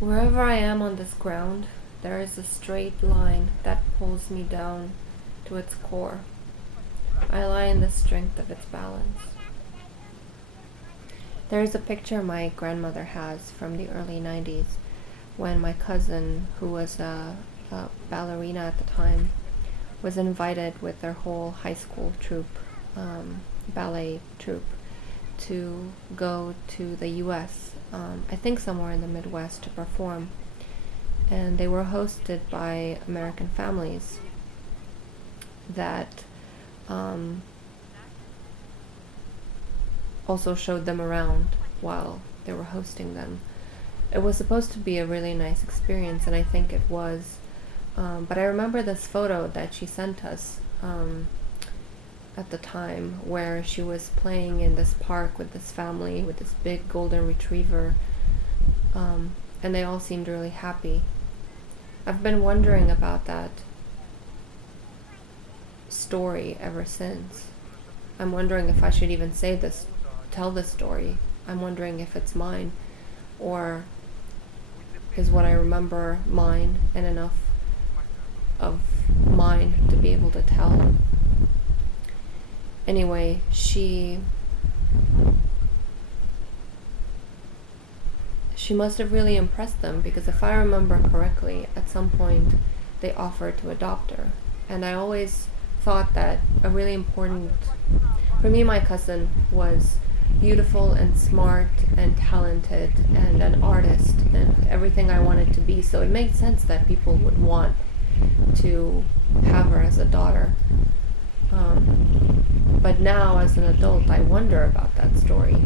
Wherever I am on this ground, there is a straight line that pulls me down to its core. I lie in the strength of its balance. There is a picture my grandmother has from the early 90s when my cousin, who was a ballerina at the time, was invited with their whole high school troupe, ballet troupe, to go to the US, I think somewhere in the Midwest, to perform. And they were hosted by American families that also showed them around while they were hosting them. It was supposed to be a really nice experience, and I think it was. But I remember this photo that she sent us at the time, where she was playing in this park with this family with this big golden retriever, and they all seemed really happy. I've been wondering about that story ever since. I'm wondering if I should even tell this story. I'm wondering if it's mine, or is what I remember mine and enough of mine to be able to tell. Anyway, she must have really impressed them, because if I remember correctly, at some point they offered to adopt her. And I always thought that a really important, for me, my cousin was beautiful and smart and talented and an artist and everything I wanted to be, so it made sense that people would want to have her as a daughter. But now, as an adult, I wonder about that story.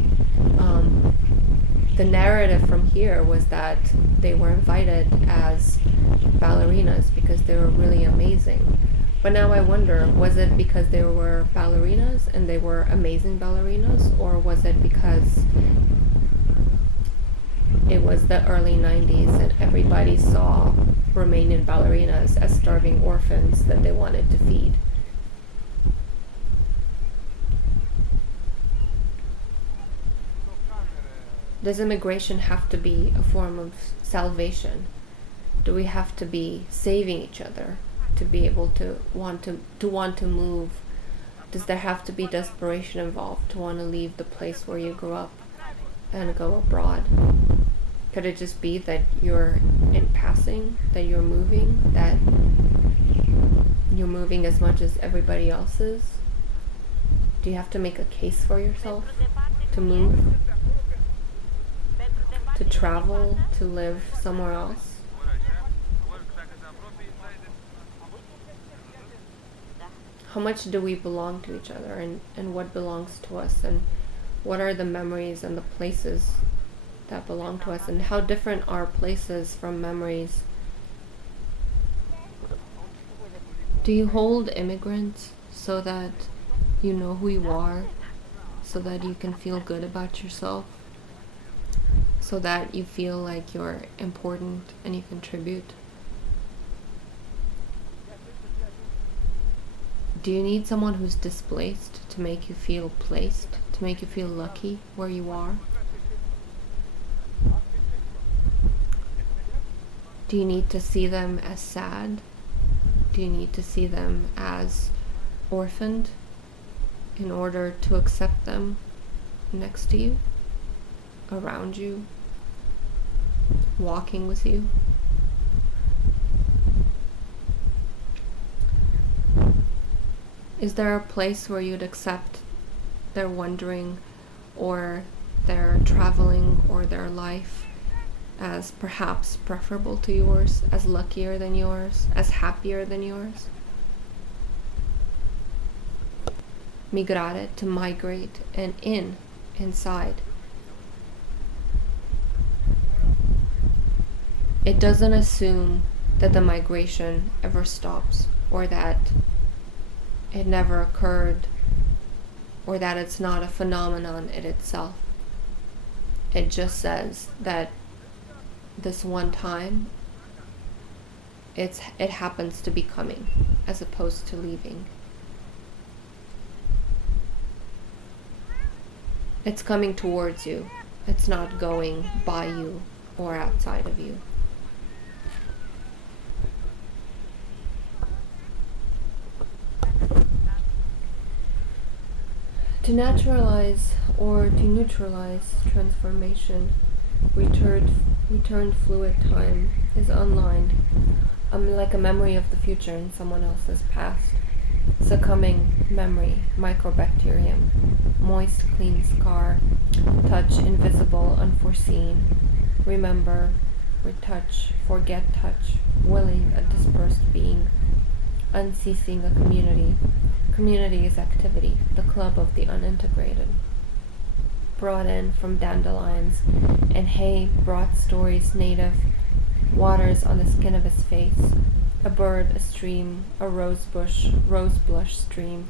The narrative from here was that they were invited as ballerinas because they were really amazing. But now I wonder, was it because they were ballerinas and they were amazing ballerinas, or was it because it was the early 90s and everybody saw Romanian ballerinas as starving orphans that they wanted to feed? Does immigration have to be a form of salvation? Do we have to be saving each other to be able to want to move? Does there have to be desperation involved to want to leave the place where you grew up and go abroad? Could it just be that you're in passing, that you're moving as much as everybody else is? Do you have to make a case for yourself to move, to travel, to live somewhere else? How much do we belong to each other, and what belongs to us, and what are the memories and the places that belong to us, and how different are places from memories? Do you hold immigrants so that you know who you are, so that you can feel good about yourself, so that you feel like you're important and you contribute? Do you need someone who's displaced to make you feel placed, to make you feel lucky where you are? Do you need to see them as sad? Do you need to see them as orphaned in order to accept them next to you, around you, walking with you? Is there a place where you'd accept their wandering, or their traveling, or their life as perhaps preferable to yours, as luckier than yours, as happier than yours? Migrare, to migrate, and inside. It doesn't assume that the migration ever stops, or that it never occurred, or that it's not a phenomenon in itself. It just says that this one time it happens to be coming, as opposed to leaving. It's coming towards you. It's not going by you or outside of you. To naturalize or to neutralize transformation, returned fluid time is unlined, like a memory of the future in someone else's past. Succumbing memory, microbacterium, moist, clean scar, touch, invisible, unforeseen, remember, retouch, forget touch, willing, a dispersed being, unceasing, a community. Community is activity, the club of the unintegrated. Brought in from dandelions and hay, brought stories native, waters on the skin of his face, a bird, a stream, a rose blush stream,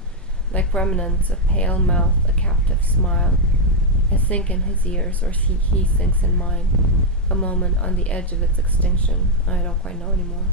like remnants, a pale mouth, a captive smile. I sink in his ears, or he sinks in mine, a moment on the edge of its extinction. I don't quite know anymore.